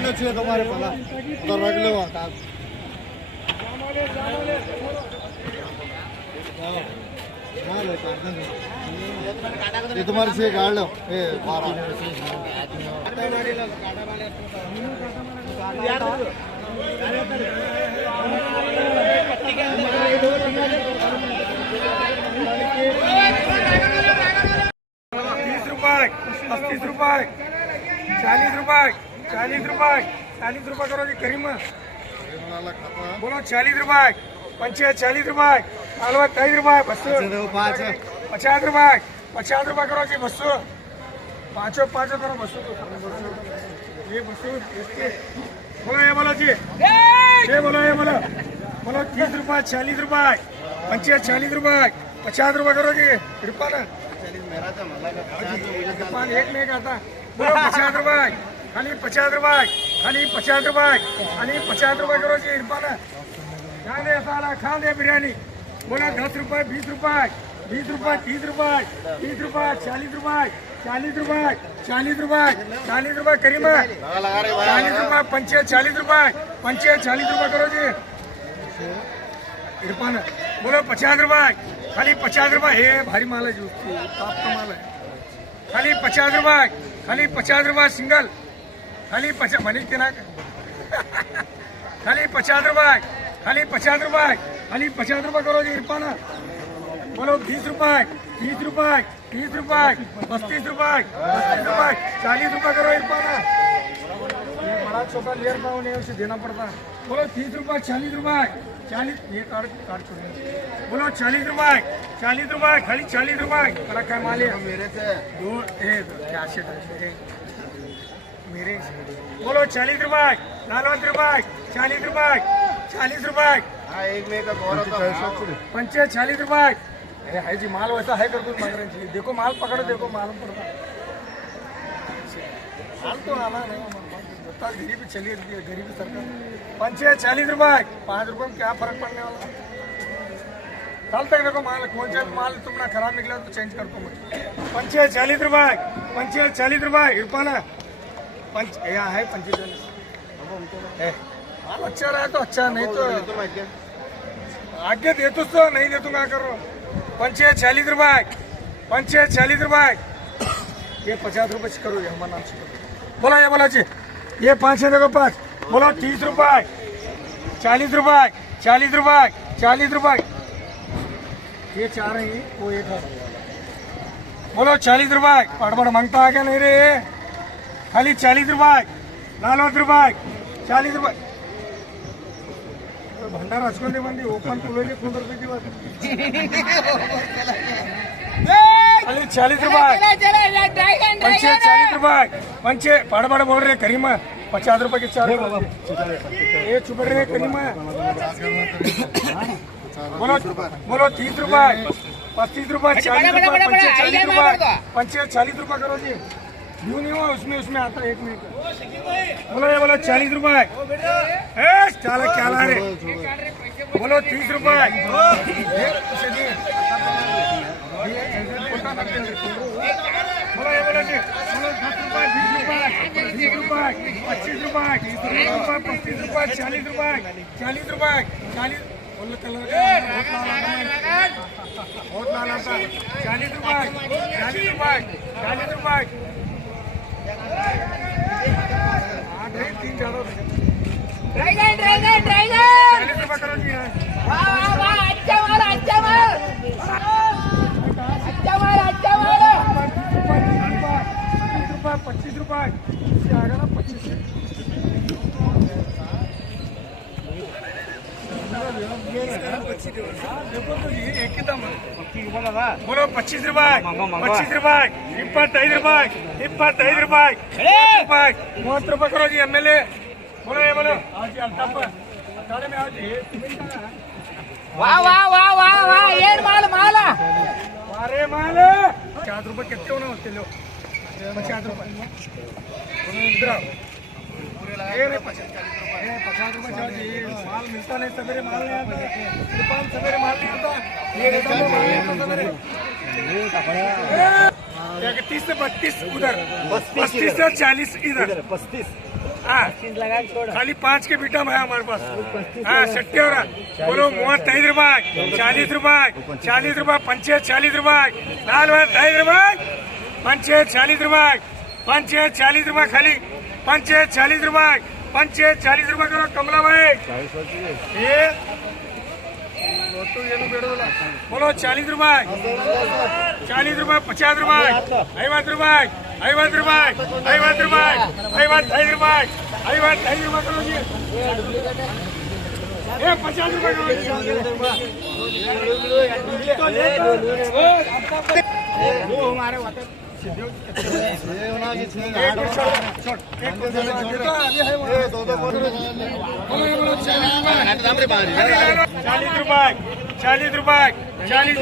गाड़ना चाहिए तुम्हारे पाला उधर रख लो ये तुम्हारे से गाड़ लो ये 30 रुपये 35 रुपये 40 रुपये 40 रुपये 40 रुपये करो जी करीम बोलो 40 रुपये 40 रुपये हलवा 23 रुपये बस्सू 50 रुपये 50 रुपये करो जी बस्सू पाँचों करो बस्सू ये बस्सू बोलो ये बोलो जी ये बोलो 30 रुपये 40 रुपये 40 रुपये 50 रुपये करो जी कृपा एक नहीं आता बोलो 50 रुपये खाली 50 रुपये खाली 50 रुपये आणि 50 रुपये करो जी इरफान खा दे साला खा दे बिर्याणी बोला 10 रुपये 20 रुपये 20 रुपये 30 रुपये 30 रुपये 40 रुपये 40 रुपये 40 रुपये 40 रुपये करीम 40 रुपये 40 रुपये 40 रुपये करो जी इरफान बोलो 50 रुपये खाली 50 रुपये हे भारी माल है जी टॉप का माल है खाली 50 रुपये खाली 50 रुपये सिंगल खाली 50 मनीष के ना खाली 50 रुपये खाली 50 रुपये खाली 50 रुपये करो जी इरफान बोलो 20 रुपये 30 रुपये 30 रुपये 35 रुपये 40 रुपये करो इरफान ये बड़ा छोटा लेयर पाउंड है उसे देना पड़ता है बोलो 30 रुपये 40 रुपये 40 ये कार्ड छोड़िए बोलो 40 रुपये 40 रुपये खाली 40 रुपये बड़ा क्या माल है मेरे से दो क्या मेरे बोलो 40 रुपये 40 रुपये 40 रुपये 40 रुपये एक में का 40 रुपये अरे है जी माल वैसा है कर कुछ मांग रहे हैं देखो माल पकड़ो देखो मालूम पड़ता माल तो आना नहीं गरीबी चलिए गरीबी सरकार 40 रुपये 5 रुपये में क्या फर्क पड़ने वाला कल तक देखो माल कौन सा माल तुमने खराब निकला तो चेंज कर दो मुझे 40 रुपये 40 रुपये इरफान यहाँ है 45 माल अच्छा रहा तो अच्छा नहीं तो आगे दे तो नहीं दे तो क्या करो 40 रुपये 40 रुपये ये 50 रुपये करो ये हमारा नाम से बोला ये बोला जी ये 5 है देखो 5 बोलो 30 रुपये 40 रुपये 40 रुपये 40 रुपये ये 4 है वो 1 है बोलो 40 रुपये पड़बड़ मांगता है क्या नहीं रे खाली 40 रुपये 40 रुपये 40 रुपये भंडार हचकोंडी बंदी ओपन तुले 100 रुपये की बात खाली 40 रुपये 40 रुपये पंचे पड़बड़ बोल रहे करीम 50 रुपये के 4 ये चुप रहे करीम बोलो 30 रुपये 35 रुपये 40 रुपये 40 रुपये करो जी यूं नहीं हुआ उसमें आता है 1 मिनट बोलो ये बोलो 40 रुपये चाला क्या ला रहे बोलो 30 रुपये बोलो ये बोलो जी बोलो 10 रुपये 20 रुपये 25 रुपये 35 रुपये 40 रुपये 40 रुपये 40 बहुत लाल आता 40 रुपये 40 रुपये 40 रुपये 3 ज्यादा 40 रुपये करो जी अच्छा माल 25 रुपये इससे आएगा ना 25 देखो तो ये एक ही दाम बोलो 25 रुपये 25 रुपये 25 रुपये 25 रुपये 30 रुपये करो जी MLA बोलो ये बोलो आज अल्ताफ अखाड़े में आज वाह वाह वाह वाह वाह ये माल माल अरे माल 50 रुपये कितने होना होते लो 50 रुपये ये 50 रुपये चाहिए माल मिलता नहीं सवेरे माल नहीं आता दुकान सवेरे माल नहीं आता ये सवेरे 30 से 32 उधर 35 से 40 इधर 35 हाँ खाली 5 के बीटा में है हमारे पास हाँ 60 और बोलो 35 रुपए 40 रुपए 40 रुपए 40 रुपए लाल 30 रुपए 40 रुपए 40 रुपए खाली 40 रुपए 40 रुपए करो कमला भाई ये बोलो 40 रुपए 50 रुपए 50 रुपए 50 रुपए 50 रुपए 50 रुपए 50 रुपए 50 रुपए करो जी ये 50 रुपए करो वो हमारे ₹40 रुपए 40 रुपए 40 रुपए खाली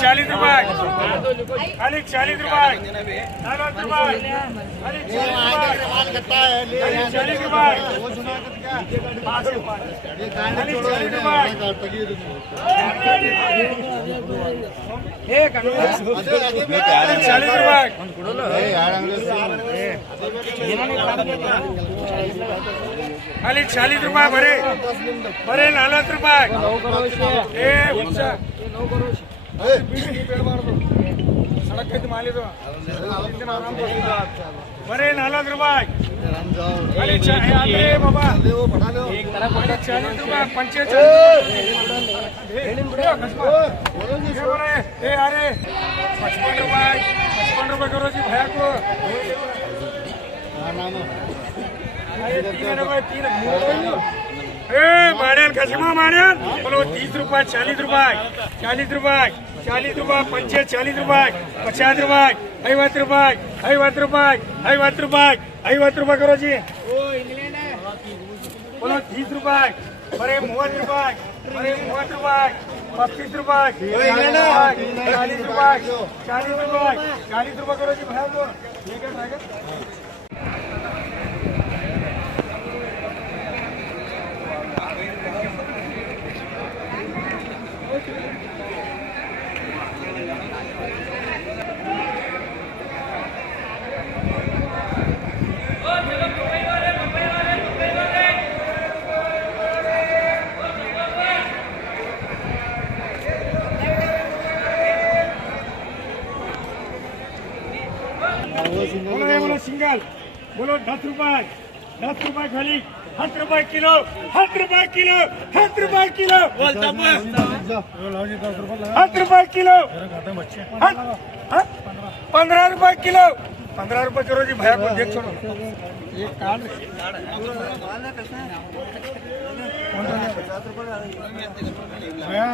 40 रुपए खाली 40 रुपए 40 रुपए खाली 40 रुपए खाली 40 खाली 40 रुपए भरे भरे 40 रुपए सड़क के माले तो बरे 40 रुपए खाली बाबा 40 रुपए 45 अरे 55 रुपए करो जी भैया को 3 माड़ियन खसमा माड़ियन बोलो 30 रुपए 40 रुपए 40 रुपए 40 रुपए 40 रुपए 50 रुपए 50 रुपए 50 रुपए 50 रुपए 50 रुपए करो जी बोलो 30 रुपए बड़े 30 रुपए बड़े 30 रुपए 35 रुपए 40 रुपए 40 रुपए करो जी भैया को बोलो सिंगल बोलो 10 रुपए खाली 10 रुपए किलो 10 रुपए किलो 10 रुपए किलो 10 रुपए किलो 15 रुपए किलो 15 रुपए करो जी भैया को देख छोड़ो ये कार्ड भैया